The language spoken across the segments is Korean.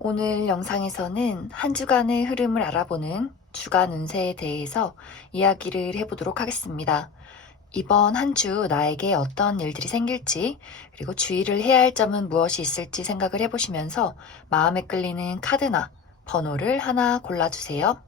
오늘 영상에서는 한 주간의 흐름을 알아보는 주간 운세에 대해서 이야기를 해보도록 하겠습니다. 이번 한 주 나에게 어떤 일들이 생길지, 그리고 주의를 해야 할 점은 무엇이 있을지 생각을 해보시면서 마음에 끌리는 카드나 번호를 하나 골라주세요.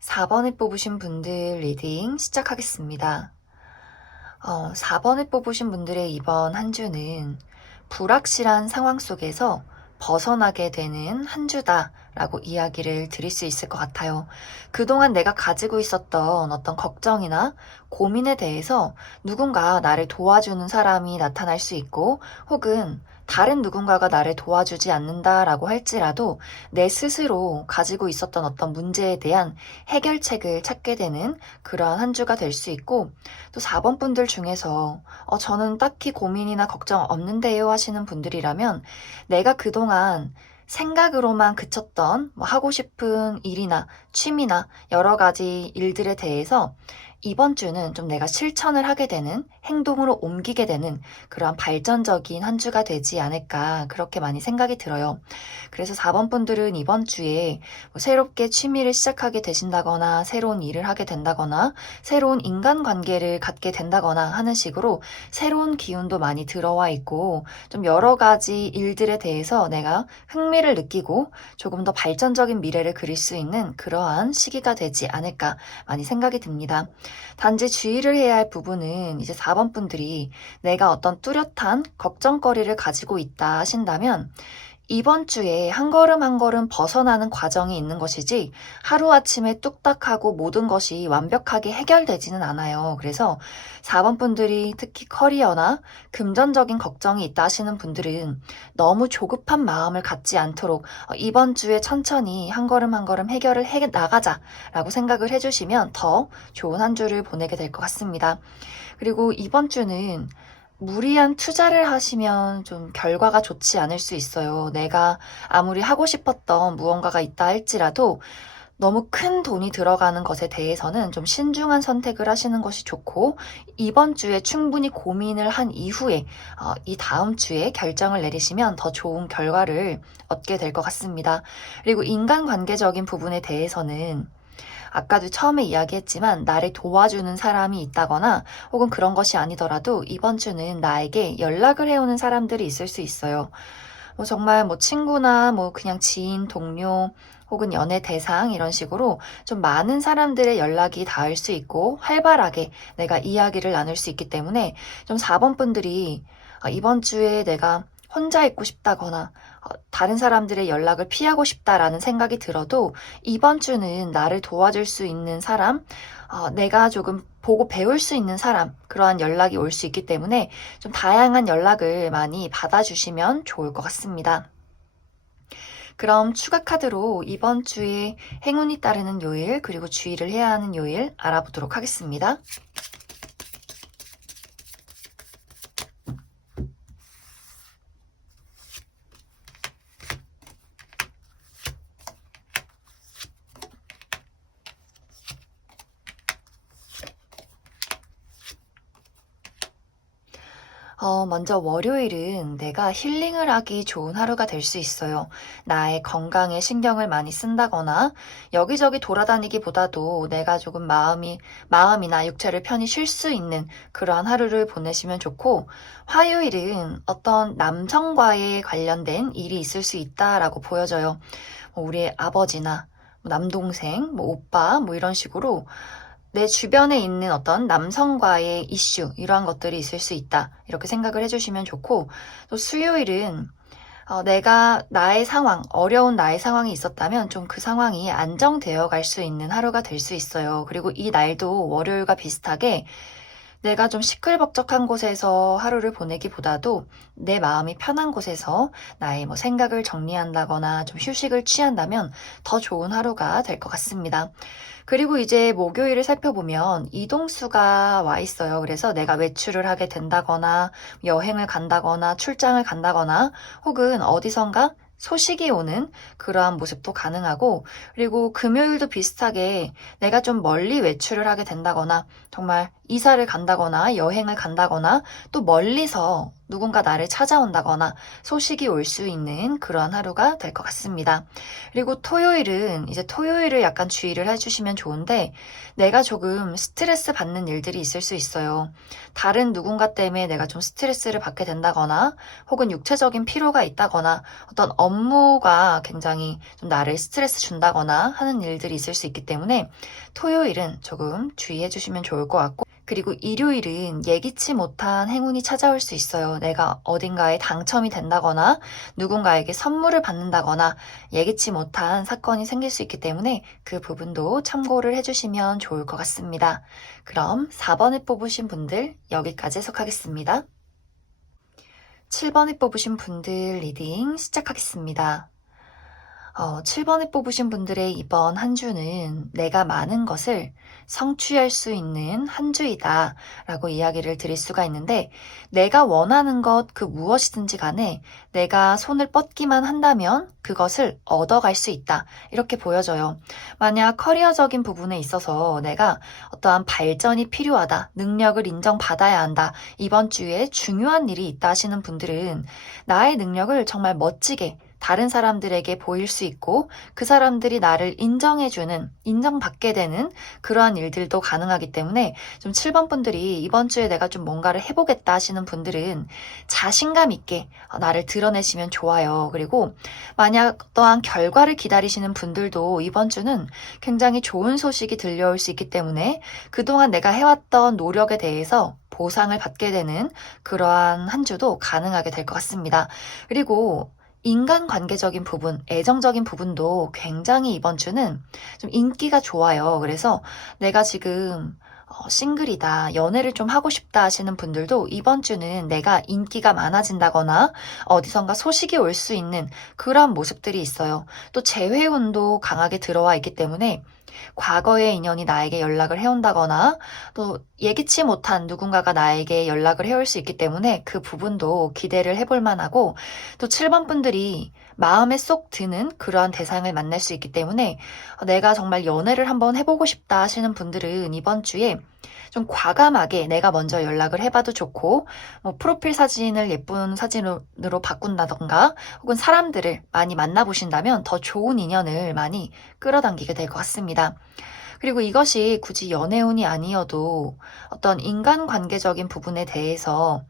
4번을 뽑으신 분들 리딩 시작하겠습니다. 4번을 뽑으신 분들의 이번 한 주는 불확실한 상황 속에서 벗어나게 되는 한 주다라고 이야기를 드릴 수 있을 것 같아요. 그동안 내가 가지고 있었던 어떤 걱정이나 고민에 대해서 누군가 나를 도와주는 사람이 나타날 수 있고, 혹은 다른 누군가가 나를 도와주지 않는다라고 할지라도 내 스스로 가지고 있었던 어떤 문제에 대한 해결책을 찾게 되는 그러한 한 주가 될 수 있고, 또 4번 분들 중에서 저는 딱히 고민이나 걱정 없는데요 하시는 분들이라면, 내가 그동안 생각으로만 그쳤던 하고 싶은 일이나 취미나 여러 가지 일들에 대해서 이번 주는 좀 내가 실천을 하게 되는, 행동으로 옮기게 되는 그러한 발전적인 한 주가 되지 않을까, 그렇게 많이 생각이 들어요. 그래서 4번 분들은 이번 주에 새롭게 취미를 시작하게 되신다거나, 새로운 일을 하게 된다거나, 새로운 인간관계를 갖게 된다거나 하는 식으로 새로운 기운도 많이 들어와 있고, 좀 여러 가지 일들에 대해서 내가 흥미를 느끼고 조금 더 발전적인 미래를 그릴 수 있는 그러한 시기가 되지 않을까 많이 생각이 듭니다. 단지 주의를 해야 할 부분은, 이제 4번 분들이 내가 어떤 뚜렷한 걱정거리를 가지고 있다 하신다면, 이번 주에 한 걸음 한 걸음 벗어나는 과정이 있는 것이지, 하루아침에 뚝딱하고 모든 것이 완벽하게 해결되지는 않아요. 그래서 4번 분들이 특히 커리어나 금전적인 걱정이 있다 하시는 분들은 너무 조급한 마음을 갖지 않도록 이번 주에 천천히 한 걸음 한 걸음 해결을 해 나가자라고 생각을 해주시면 더 좋은 한 주를 보내게 될 것 같습니다. 그리고 이번 주는 무리한 투자를 하시면 좀 결과가 좋지 않을 수 있어요. 내가 아무리 하고 싶었던 무언가가 있다 할지라도 너무 큰 돈이 들어가는 것에 대해서는 좀 신중한 선택을 하시는 것이 좋고, 이번 주에 충분히 고민을 한 이후에 이 다음 주에 결정을 내리시면 더 좋은 결과를 얻게 될 것 같습니다. 그리고 인간관계적인 부분에 대해서는 아까도 처음에 이야기했지만, 나를 도와주는 사람이 있다거나 혹은 그런 것이 아니더라도 이번 주는 나에게 연락을 해오는 사람들이 있을 수 있어요. 정말 친구나 그냥 지인, 동료, 혹은 연애 대상, 이런 식으로 좀 많은 사람들의 연락이 닿을 수 있고 활발하게 내가 이야기를 나눌 수 있기 때문에, 좀 4번 분들이 이번 주에 내가 혼자 있고 싶다거나 다른 사람들의 연락을 피하고 싶다라는 생각이 들어도 이번 주는 나를 도와줄 수 있는 사람, 내가 조금 보고 배울 수 있는 사람, 그러한 연락이 올 수 있기 때문에 좀 다양한 연락을 많이 받아주시면 좋을 것 같습니다. 그럼 추가 카드로 이번 주에 행운이 따르는 요일, 그리고 주의를 해야 하는 요일 알아보도록 하겠습니다. 먼저 월요일은 내가 힐링을 하기 좋은 하루가 될 수 있어요. 나의 건강에 신경을 많이 쓴다거나 여기저기 돌아다니기보다도 내가 조금 마음이나 육체를 편히 쉴 수 있는 그러한 하루를 보내시면 좋고, 화요일은 어떤 남성과의 관련된 일이 있을 수 있다라고 보여져요. 우리의 아버지나 남동생, 오빠, 이런 식으로 내 주변에 있는 어떤 남성과의 이슈, 이러한 것들이 있을 수 있다. 이렇게 생각을 해주시면 좋고, 또 수요일은 내가 나의 상황, 어려운 나의 상황이 있었다면 좀 그 상황이 안정되어 갈 수 있는 하루가 될 수 있어요. 그리고 이 날도 월요일과 비슷하게 내가 좀 시끌벅적한 곳에서 하루를 보내기보다도 내 마음이 편한 곳에서 나의 생각을 정리한다거나 좀 휴식을 취한다면 더 좋은 하루가 될 것 같습니다. 그리고 이제 목요일을 살펴보면 이동수가 와 있어요. 그래서 내가 외출을 하게 된다거나 여행을 간다거나 출장을 간다거나 혹은 어디선가 소식이 오는 그러한 모습도 가능하고, 그리고 금요일도 비슷하게 내가 좀 멀리 외출을 하게 된다거나 정말 이사를 간다거나 여행을 간다거나 또 멀리서 누군가 나를 찾아온다거나 소식이 올 수 있는 그러한 하루가 될 것 같습니다. 그리고 토요일은 이제 토요일을 약간 주의를 해주시면 좋은데, 내가 조금 스트레스 받는 일들이 있을 수 있어요. 다른 누군가 때문에 내가 좀 스트레스를 받게 된다거나 혹은 육체적인 피로가 있다거나 어떤 업무가 굉장히 좀 나를 스트레스 준다거나 하는 일들이 있을 수 있기 때문에 토요일은 조금 주의해 주시면 좋을 것 같고, 그리고 일요일은 예기치 못한 행운이 찾아올 수 있어요. 내가 어딘가에 당첨이 된다거나 누군가에게 선물을 받는다거나 예기치 못한 사건이 생길 수 있기 때문에 그 부분도 참고를 해주시면 좋을 것 같습니다. 그럼 4번을 뽑으신 분들 여기까지 해석하겠습니다. 7번을 뽑으신 분들 리딩 시작하겠습니다. 7번을 뽑으신 분들의 이번 한 주는 내가 많은 것을 성취할 수 있는 한 주이다 라고 이야기를 드릴 수가 있는데, 내가 원하는 것 그 무엇이든지 간에 내가 손을 뻗기만 한다면 그것을 얻어갈 수 있다, 이렇게 보여져요. 만약 커리어적인 부분에 있어서 내가 어떠한 발전이 필요하다, 능력을 인정받아야 한다, 이번 주에 중요한 일이 있다 하시는 분들은 나의 능력을 정말 멋지게 다른 사람들에게 보일 수 있고 그 사람들이 나를 인정받게 되는 그러한 일들도 가능하기 때문에 좀 7번 분들이 이번 주에 내가 좀 뭔가를 해보겠다 하시는 분들은 자신감 있게 나를 드러내시면 좋아요. 그리고 만약 또한 결과를 기다리시는 분들도 이번 주는 굉장히 좋은 소식이 들려올 수 있기 때문에 그동안 내가 해왔던 노력에 대해서 보상을 받게 되는 그러한 한 주도 가능하게 될 것 같습니다. 그리고 인간관계적인 부분, 애정적인 부분도 굉장히 이번 주는 좀 인기가 좋아요. 그래서 내가 지금 싱글이다, 연애를 좀 하고 싶다 하시는 분들도 이번 주는 내가 인기가 많아진다거나 어디선가 소식이 올 수 있는 그런 모습들이 있어요. 또 재회운도 강하게 들어와 있기 때문에 과거의 인연이 나에게 연락을 해온다거나 또 예기치 못한 누군가가 나에게 연락을 해올 수 있기 때문에 그 부분도 기대를 해볼 만하고, 또 7번 분들이 마음에 쏙 드는 그러한 대상을 만날 수 있기 때문에 내가 정말 연애를 한번 해보고 싶다 하시는 분들은 이번 주에 좀 과감하게 내가 먼저 연락을 해봐도 좋고, 프로필 사진을 예쁜 사진으로 바꾼다던가 혹은 사람들을 많이 만나보신다면 더 좋은 인연을 많이 끌어당기게 될 것 같습니다. 그리고 이것이 굳이 연애운이 아니어도 어떤 인간관계적인 부분에 대해서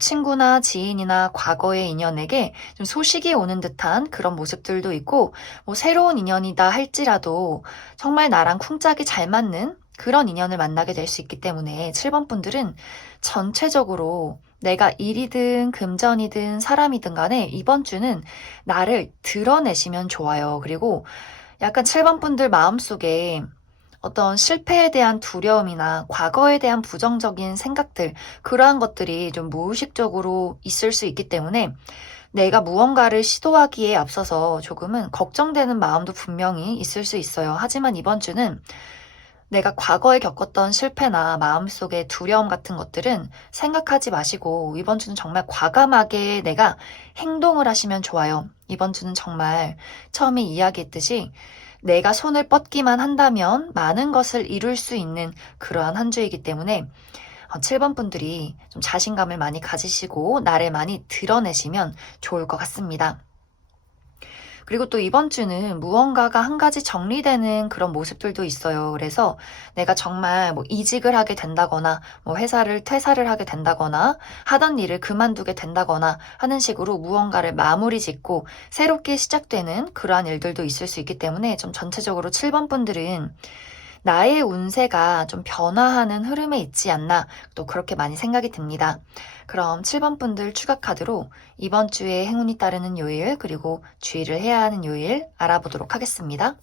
친구나 지인이나 과거의 인연에게 좀 소식이 오는 듯한 그런 모습들도 있고, 새로운 인연이다 할지라도 정말 나랑 쿵짝이 잘 맞는 그런 인연을 만나게 될 수 있기 때문에 7번 분들은 전체적으로 내가 일이든 금전이든 사람이든 간에 이번 주는 나를 드러내시면 좋아요. 그리고 약간 7번 분들 마음속에 어떤 실패에 대한 두려움이나 과거에 대한 부정적인 생각들, 그러한 것들이 좀 무의식적으로 있을 수 있기 때문에 내가 무언가를 시도하기에 앞서서 조금은 걱정되는 마음도 분명히 있을 수 있어요. 하지만 이번 주는 내가 과거에 겪었던 실패나 마음속의 두려움 같은 것들은 생각하지 마시고 이번 주는 정말 과감하게 내가 행동을 하시면 좋아요. 이번 주는 정말 처음에 이야기했듯이 내가 손을 뻗기만 한다면 많은 것을 이룰 수 있는 그러한 한 주이기 때문에 7번 분들이 좀 자신감을 많이 가지시고 나를 많이 드러내시면 좋을 것 같습니다. 그리고 또 이번 주는 무언가가 한 가지 정리되는 그런 모습들도 있어요. 그래서 내가 정말 뭐 이직을 하게 된다거나 뭐 회사를 퇴사를 하게 된다거나 하던 일을 그만두게 된다거나 하는 식으로 무언가를 마무리 짓고 새롭게 시작되는 그러한 일들도 있을 수 있기 때문에 좀 전체적으로 7번 분들은 나의 운세가 좀 변화하는 흐름에 있지 않나 또 그렇게 많이 생각이 듭니다. 그럼 7번 분들 추가 카드로 이번 주에 행운이 따르는 요일 그리고 주의를 해야 하는 요일 알아보도록 하겠습니다.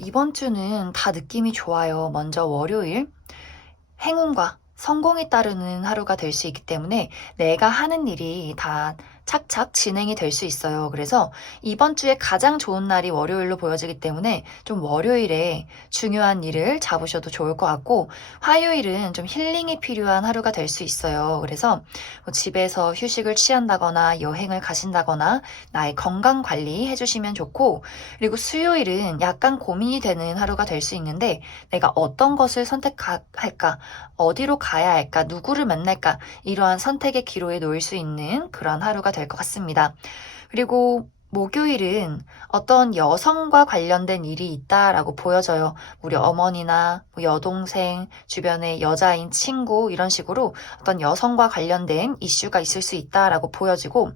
이번 주는 다 느낌이 좋아요. 먼저 월요일 행운과 성공이 따르는 하루가 될 수 있기 때문에 내가 하는 일이 다 착착 진행이 될 수 있어요. 그래서 이번 주에 가장 좋은 날이 월요일로 보여지기 때문에 좀 월요일에 중요한 일을 잡으셔도 좋을 것 같고 화요일은 좀 힐링이 필요한 하루가 될 수 있어요. 그래서 뭐 집에서 휴식을 취한다거나 여행을 가신다거나 나의 건강 관리 해주시면 좋고 그리고 수요일은 약간 고민이 되는 하루가 될 수 있는데 내가 어떤 것을 선택할까 어디로 가야 할까 누구를 만날까 이러한 선택의 기로에 놓일 수 있는 그런 하루가 될 것 같습니다. 그리고 목요일은 어떤 여성과 관련된 일이 있다라고 보여져요. 우리 어머니나 뭐 여동생, 주변의 여자인 친구 이런 식으로 어떤 여성과 관련된 이슈가 있을 수 있다라고 보여지고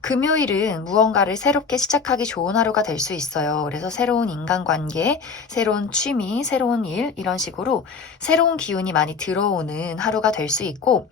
금요일은 무언가를 새롭게 시작하기 좋은 하루가 될 수 있어요. 그래서 새로운 인간관계, 새로운 취미, 새로운 일 이런 식으로 새로운 기운이 많이 들어오는 하루가 될 수 있고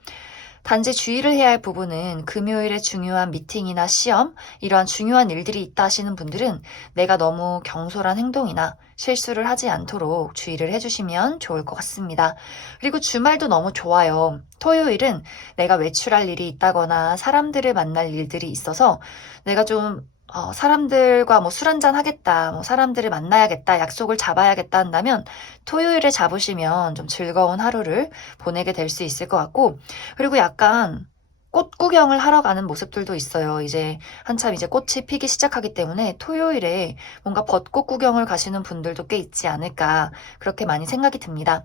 단지 주의를 해야 할 부분은 금요일에 중요한 미팅이나 시험, 이러한 중요한 일들이 있다 하시는 분들은 내가 너무 경솔한 행동이나 실수를 하지 않도록 주의를 해주시면 좋을 것 같습니다. 그리고 주말도 너무 좋아요. 토요일은 내가 외출할 일이 있다거나 사람들을 만날 일들이 있어서 내가 좀 사람들과 뭐 술 한잔 하겠다, 뭐 사람들을 만나야겠다, 약속을 잡아야겠다 한다면 토요일에 잡으시면 좀 즐거운 하루를 보내게 될 수 있을 것 같고, 그리고 약간 꽃 구경을 하러 가는 모습들도 있어요. 이제 한참 이제 꽃이 피기 시작하기 때문에 토요일에 뭔가 벚꽃 구경을 가시는 분들도 꽤 있지 않을까, 그렇게 많이 생각이 듭니다.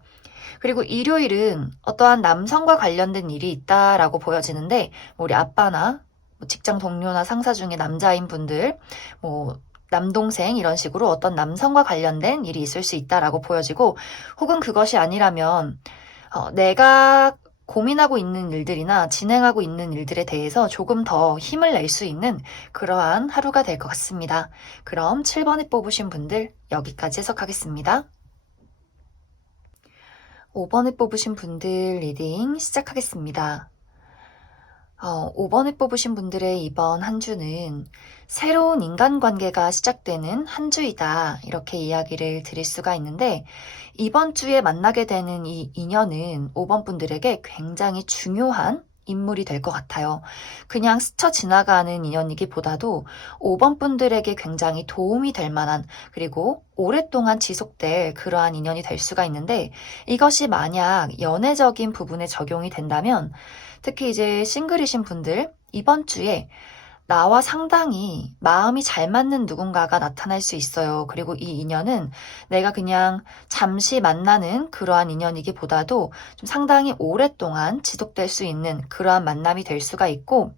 그리고 일요일은 어떠한 남성과 관련된 일이 있다라고 보여지는데, 우리 아빠나 직장 동료나 상사 중에 남자인 분들, 뭐 남동생 이런 식으로 어떤 남성과 관련된 일이 있을 수 있다라고 보여지고 혹은 그것이 아니라면 내가 고민하고 있는 일들이나 진행하고 있는 일들에 대해서 조금 더 힘을 낼 수 있는 그러한 하루가 될 것 같습니다. 그럼 7번에 뽑으신 분들 여기까지 해석하겠습니다. 5번에 뽑으신 분들 리딩 시작하겠습니다. 5번을 뽑으신 분들의 이번 한 주는 새로운 인간관계가 시작되는 한 주이다. 이렇게 이야기를 드릴 수가 있는데 이번 주에 만나게 되는 이 인연은 5번 분들에게 굉장히 중요한 인물이 될 것 같아요. 그냥 스쳐 지나가는 인연이기보다도 5번 분들에게 굉장히 도움이 될 만한 그리고 오랫동안 지속될 그러한 인연이 될 수가 있는데 이것이 만약 연애적인 부분에 적용이 된다면 특히 이제 싱글이신 분들 이번 주에 나와 상당히 마음이 잘 맞는 누군가가 나타날 수 있어요. 그리고 이 인연은 내가 그냥 잠시 만나는 그러한 인연이기보다도 좀 상당히 오랫동안 지속될 수 있는 그러한 만남이 될 수가 있고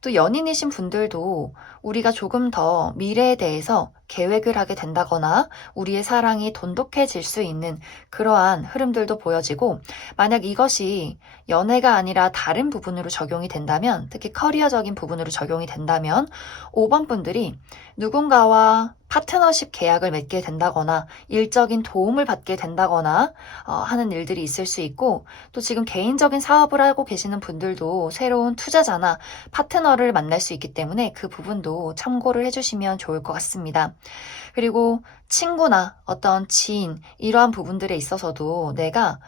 또 연인이신 분들도 우리가 조금 더 미래에 대해서 계획을 하게 된다거나 우리의 사랑이 돈독해질 수 있는 그러한 흐름들도 보여지고, 만약 이것이 연애가 아니라 다른 부분으로 적용이 된다면, 특히 커리어적인 부분으로 적용이 된다면 5번 분들이 누군가와 파트너십 계약을 맺게 된다거나 일적인 도움을 받게 된다거나 하는 일들이 있을 수 있고, 또 지금 개인적인 사업을 하고 계시는 분들도 새로운 투자자나 파트너를 만날 수 있기 때문에 그 부분도 참고를 해주시면 좋을 것 같습니다. 그리고 친구나 어떤 지인 이러한 부분들에 있어서도 내가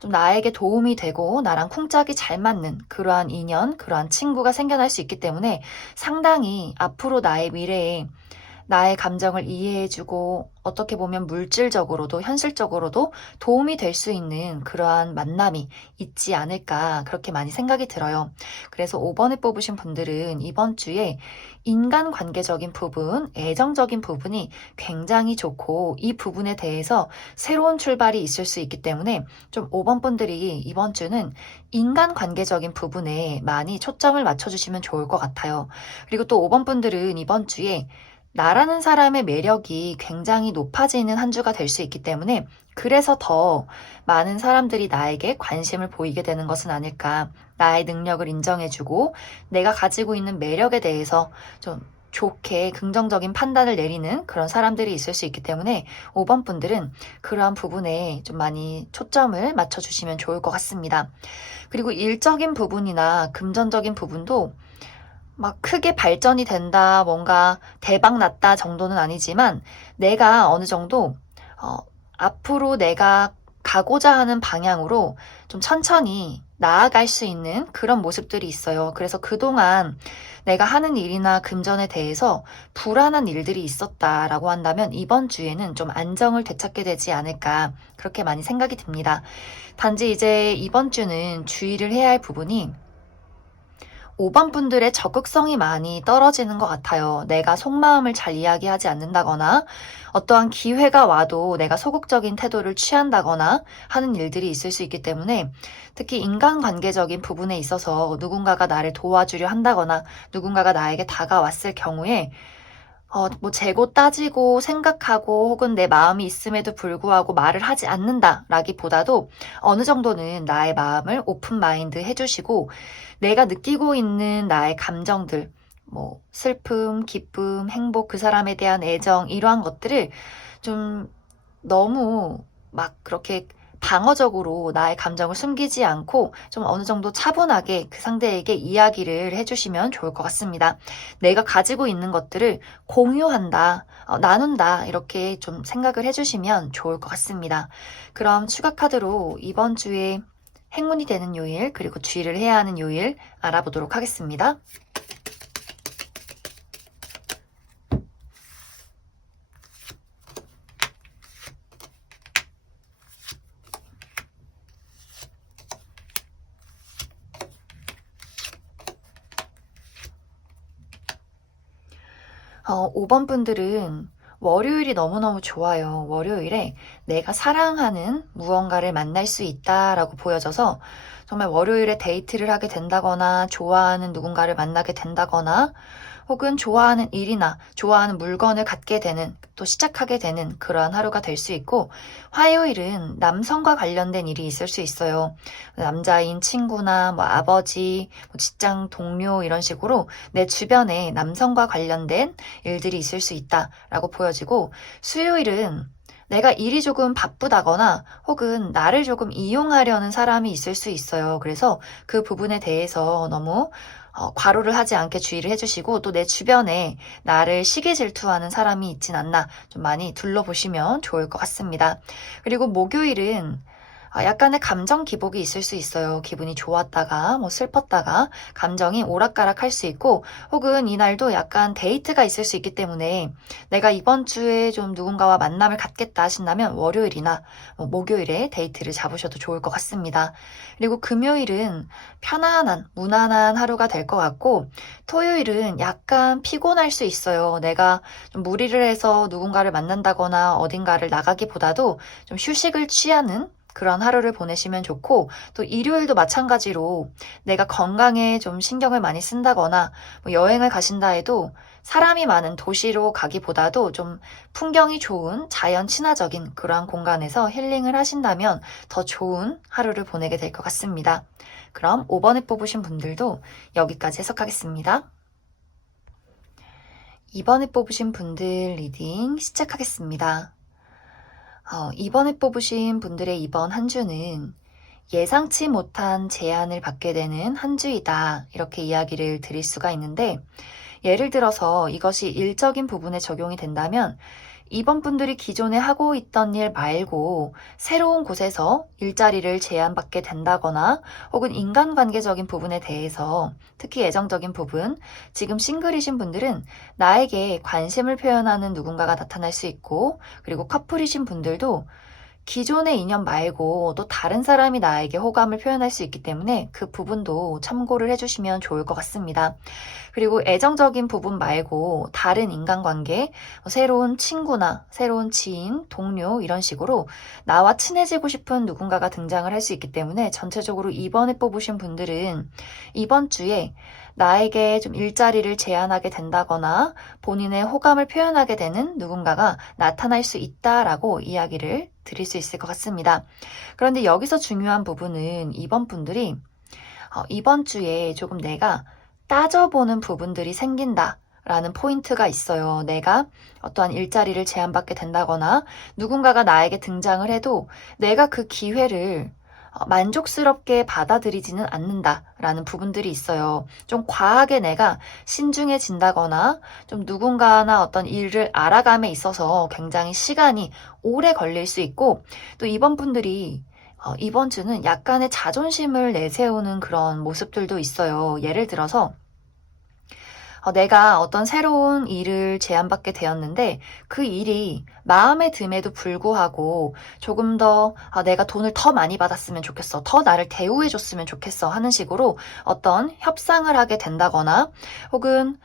좀 나에게 도움이 되고 나랑 쿵짝이 잘 맞는 그러한 인연, 그러한 친구가 생겨날 수 있기 때문에 상당히 앞으로 나의 미래에 나의 감정을 이해해주고 어떻게 보면 물질적으로도 현실적으로도 도움이 될 수 있는 그러한 만남이 있지 않을까, 그렇게 많이 생각이 들어요. 그래서 5번을 뽑으신 분들은 이번 주에 인간관계적인 부분, 애정적인 부분이 굉장히 좋고 이 부분에 대해서 새로운 출발이 있을 수 있기 때문에 좀 5번 분들이 이번 주는 인간관계적인 부분에 많이 초점을 맞춰주시면 좋을 것 같아요. 그리고 또 5번 분들은 이번 주에 나라는 사람의 매력이 굉장히 높아지는 한 주가 될 수 있기 때문에 그래서 더 많은 사람들이 나에게 관심을 보이게 되는 것은 아닐까. 나의 능력을 인정해주고 내가 가지고 있는 매력에 대해서 좀 좋게 긍정적인 판단을 내리는 그런 사람들이 있을 수 있기 때문에 5번 분들은 그러한 부분에 좀 많이 초점을 맞춰주시면 좋을 것 같습니다. 그리고 일적인 부분이나 금전적인 부분도 막 크게 발전이 된다, 뭔가 대박 났다 정도는 아니지만 내가 어느 정도 어, 앞으로 내가 가고자 하는 방향으로 좀 천천히 나아갈 수 있는 그런 모습들이 있어요. 그래서 그동안 내가 하는 일이나 금전에 대해서 불안한 일들이 있었다라고 한다면 이번 주에는 좀 안정을 되찾게 되지 않을까, 그렇게 많이 생각이 듭니다. 단지 이제 이번 주는 주의를 해야 할 부분이 5번 분들의 적극성이 많이 떨어지는 것 같아요. 내가 속마음을 잘 이야기하지 않는다거나 어떠한 기회가 와도 내가 소극적인 태도를 취한다거나 하는 일들이 있을 수 있기 때문에 특히 인간관계적인 부분에 있어서 누군가가 나를 도와주려 한다거나 누군가가 나에게 다가왔을 경우에 뭐 재고 따지고 생각하고 혹은 내 마음이 있음에도 불구하고 말을 하지 않는다라기보다도 어느 정도는 나의 마음을 오픈 마인드 해주시고 내가 느끼고 있는 나의 감정들, 뭐 슬픔, 기쁨, 행복, 그 사람에 대한 애정 이러한 것들을 좀 너무 막 그렇게 방어적으로 나의 감정을 숨기지 않고 좀 어느 정도 차분하게 그 상대에게 이야기를 해주시면 좋을 것 같습니다. 내가 가지고 있는 것들을 공유한다, 나눈다 이렇게 좀 생각을 해주시면 좋을 것 같습니다. 그럼 추가 카드로 이번 주에 행운이 되는 요일 그리고 주의를 해야 하는 요일 알아보도록 하겠습니다. 5번 분들은 월요일이 너무너무 좋아요. 월요일에 내가 사랑하는 무언가를 만날 수 있다라고 보여져서 정말 월요일에 데이트를 하게 된다거나 좋아하는 누군가를 만나게 된다거나 혹은 좋아하는 일이나 좋아하는 물건을 갖게 되는 또 시작하게 되는 그러한 하루가 될 수 있고, 화요일은 남성과 관련된 일이 있을 수 있어요. 남자인 친구나 뭐 아버지, 뭐 직장 동료 이런 식으로 내 주변에 남성과 관련된 일들이 있을 수 있다라고 보여지고, 수요일은 내가 일이 조금 바쁘다거나 혹은 나를 조금 이용하려는 사람이 있을 수 있어요. 그래서 그 부분에 대해서 너무 과로를 하지 않게 주의를 해주시고 또 내 주변에 나를 시기 질투하는 사람이 있진 않나 좀 많이 둘러보시면 좋을 것 같습니다. 그리고 목요일은 약간의 감정 기복이 있을 수 있어요. 기분이 좋았다가 뭐 슬펐다가 감정이 오락가락 할 수 있고 혹은 이날도 약간 데이트가 있을 수 있기 때문에 내가 이번 주에 좀 누군가와 만남을 갖겠다 하신다면 월요일이나 목요일에 데이트를 잡으셔도 좋을 것 같습니다. 그리고 금요일은 편안한 무난한 하루가 될 것 같고 토요일은 약간 피곤할 수 있어요. 내가 좀 무리를 해서 누군가를 만난다거나 어딘가를 나가기보다도 좀 휴식을 취하는 그런 하루를 보내시면 좋고, 또 일요일도 마찬가지로 내가 건강에 좀 신경을 많이 쓴다거나 뭐 여행을 가신다 해도 사람이 많은 도시로 가기보다도 좀 풍경이 좋은 자연 친화적인 그러한 공간에서 힐링을 하신다면 더 좋은 하루를 보내게 될 것 같습니다. 그럼 5번에 뽑으신 분들도 여기까지 해석하겠습니다. 2번에 뽑으신 분들 리딩 시작하겠습니다. 2번에 뽑으신 분들의 이번 한 주는 예상치 못한 제안을 받게 되는 한 주이다. 이렇게 이야기를 드릴 수가 있는데, 예를 들어서 이것이 일적인 부분에 적용이 된다면 이번 분들이 기존에 하고 있던 일 말고 새로운 곳에서 일자리를 제안받게 된다거나 혹은 인간관계적인 부분에 대해서 특히 애정적인 부분, 지금 싱글이신 분들은 나에게 관심을 표현하는 누군가가 나타날 수 있고, 그리고 커플이신 분들도 기존의 인연 말고 또 다른 사람이 나에게 호감을 표현할 수 있기 때문에 그 부분도 참고를 해주시면 좋을 것 같습니다. 그리고 애정적인 부분 말고 다른 인간관계, 새로운 친구나 새로운 지인, 동료 이런 식으로 나와 친해지고 싶은 누군가가 등장을 할 수 있기 때문에 전체적으로 2번에 뽑으신 분들은 이번 주에 나에게 좀 일자리를 제안하게 된다거나 본인의 호감을 표현하게 되는 누군가가 나타날 수 있다라고 이야기를 드릴 수 있을 것 같습니다. 그런데 여기서 중요한 부분은 이번 분들이 이번 주에 조금 내가 따져보는 부분들이 생긴다. 라는 포인트가 있어요. 내가 어떠한 일자리를 제안받게 된다거나 누군가가 나에게 등장을 해도 내가 그 기회를 만족스럽게 받아들이지는 않는다라는 부분들이 있어요. 좀 과하게 내가 신중해진다거나 좀 누군가나 어떤 일을 알아감에 있어서 굉장히 시간이 오래 걸릴 수 있고, 또 이번 분들이 이번 주는 약간의 자존심을 내세우는 그런 모습들도 있어요. 예를 들어서 내가 어떤 새로운 일을 제안받게 되었는데 그 일이 마음에 듦에도 불구하고 조금 더 내가 돈을 더 많이 받았으면 좋겠어. 더 나를 대우해줬으면 좋겠어. 하는 식으로 어떤 협상을 하게 된다거나 혹은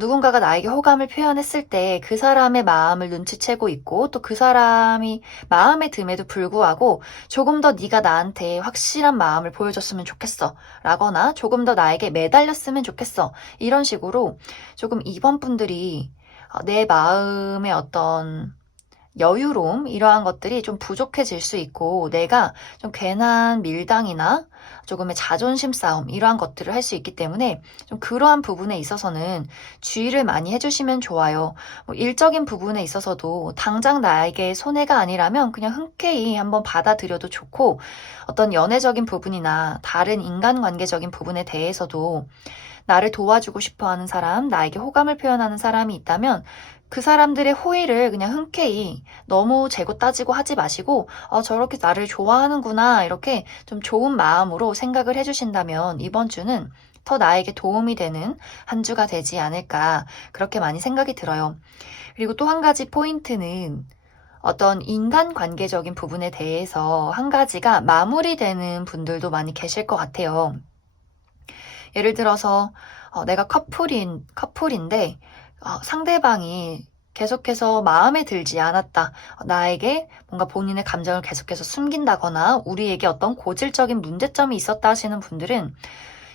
누군가가 나에게 호감을 표현했을 때 그 사람의 마음을 눈치채고 있고 또 그 사람이 마음에 듦에도 불구하고 조금 더 네가 나한테 확실한 마음을 보여줬으면 좋겠어. 라거나 조금 더 나에게 매달렸으면 좋겠어. 이런 식으로 조금 이번 분들이 내 마음의 어떤 여유로움 이러한 것들이 좀 부족해질 수 있고 내가 좀 괜한 밀당이나 조금의 자존심 싸움 이러한 것들을 할 수 있기 때문에 좀 그러한 부분에 있어서는 주의를 많이 해주시면 좋아요. 뭐 일적인 부분에 있어서도 당장 나에게 손해가 아니라면 그냥 흔쾌히 한번 받아들여도 좋고, 어떤 연애적인 부분이나 다른 인간관계적인 부분에 대해서도 나를 도와주고 싶어 하는 사람, 나에게 호감을 표현하는 사람이 있다면 그 사람들의 호의를 그냥 흔쾌히 너무 재고 따지고 하지 마시고 저렇게 나를 좋아하는구나 이렇게 좀 좋은 마음으로 생각을 해주신다면 이번 주는 더 나에게 도움이 되는 한 주가 되지 않을까 그렇게 많이 생각이 들어요. 그리고 또 한 가지 포인트는 어떤 인간관계적인 부분에 대해서 한 가지가 마무리되는 분들도 많이 계실 것 같아요. 예를 들어서 내가 커플인데 상대방이 계속해서 마음에 들지 않았다. 나에게 뭔가 본인의 감정을 계속해서 숨긴다거나 우리에게 어떤 고질적인 문제점이 있었다 하시는 분들은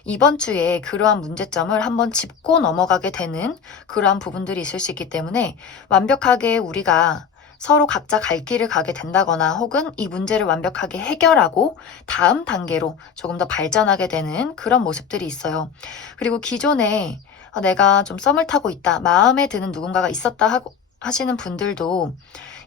이번 주에 그러한 문제점을 한번 짚고 넘어가게 되는 그러한 부분들이 있을 수 있기 때문에 완벽하게 우리가 서로 각자 갈 길을 가게 된다거나 혹은 이 문제를 완벽하게 해결하고 다음 단계로 조금 더 발전하게 되는 그런 모습들이 있어요. 그리고 기존에 내가 좀 썸을 타고 있다, 마음에 드는 누군가가 있었다 하시는 분들도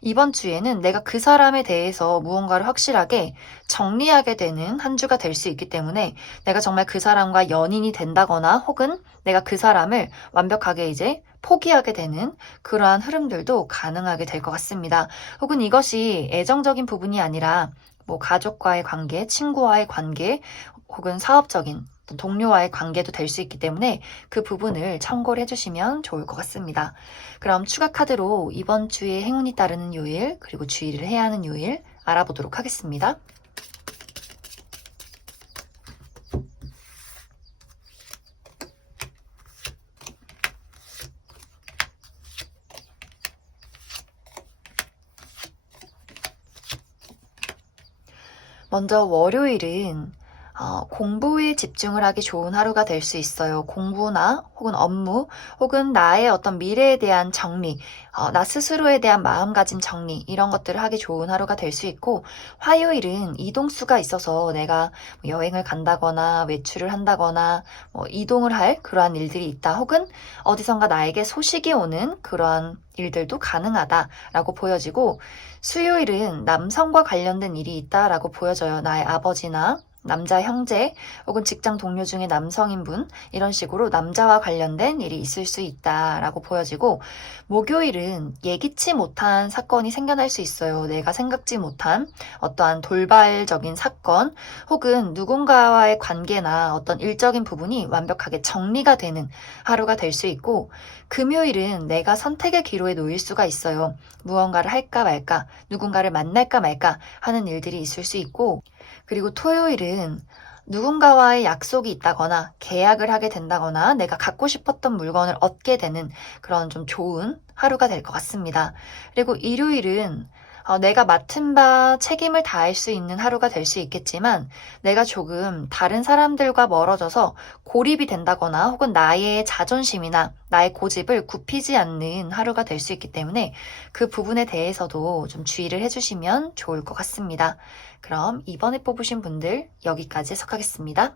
이번 주에는 내가 그 사람에 대해서 무언가를 확실하게 정리하게 되는 한 주가 될 수 있기 때문에 내가 정말 그 사람과 연인이 된다거나 혹은 내가 그 사람을 완벽하게 이제 포기하게 되는 그러한 흐름들도 가능하게 될 것 같습니다. 혹은 이것이 애정적인 부분이 아니라 뭐 가족과의 관계, 친구와의 관계, 혹은 사업적인 동료와의 관계도 될 수 있기 때문에 그 부분을 참고를 해주시면 좋을 것 같습니다. 그럼 추가 카드로 이번 주에 행운이 따르는 요일, 그리고 주의를 해야 하는 요일 알아보도록 하겠습니다. 먼저 월요일은 공부에 집중을 하기 좋은 하루가 될 수 있어요. 공부나 혹은 업무 혹은 나의 어떤 미래에 대한 정리, 나 스스로에 대한 마음가짐 정리 이런 것들을 하기 좋은 하루가 될 수 있고 화요일은 이동수가 있어서 내가 뭐 여행을 간다거나 외출을 한다거나 뭐 이동을 할 그러한 일들이 있다 혹은 어디선가 나에게 소식이 오는 그러한 일들도 가능하다라고 보여지고 수요일은 남성과 관련된 일이 있다라고 보여져요. 나의 아버지나 남자 형제 혹은 직장 동료 중에 남성인분 이런 식으로 남자와 관련된 일이 있을 수 있다라고 보여지고 목요일은 예기치 못한 사건이 생겨날 수 있어요. 내가 생각지 못한 어떠한 돌발적인 사건 혹은 누군가와의 관계나 어떤 일적인 부분이 완벽하게 정리가 되는 하루가 될 수 있고 금요일은 내가 선택의 기로에 놓일 수가 있어요. 무언가를 할까 말까, 누군가를 만날까 말까 하는 일들이 있을 수 있고 그리고 토요일은 누군가와의 약속이 있다거나 계약을 하게 된다거나 내가 갖고 싶었던 물건을 얻게 되는 그런 좀 좋은 하루가 될 것 같습니다. 그리고 일요일은 내가 맡은 바 책임을 다할 수 있는 하루가 될 수 있겠지만 내가 조금 다른 사람들과 멀어져서 고립이 된다거나 혹은 나의 자존심이나 나의 고집을 굽히지 않는 하루가 될 수 있기 때문에 그 부분에 대해서도 좀 주의를 해주시면 좋을 것 같습니다. 그럼 이번에 뽑으신 분들 여기까지 해석하겠습니다.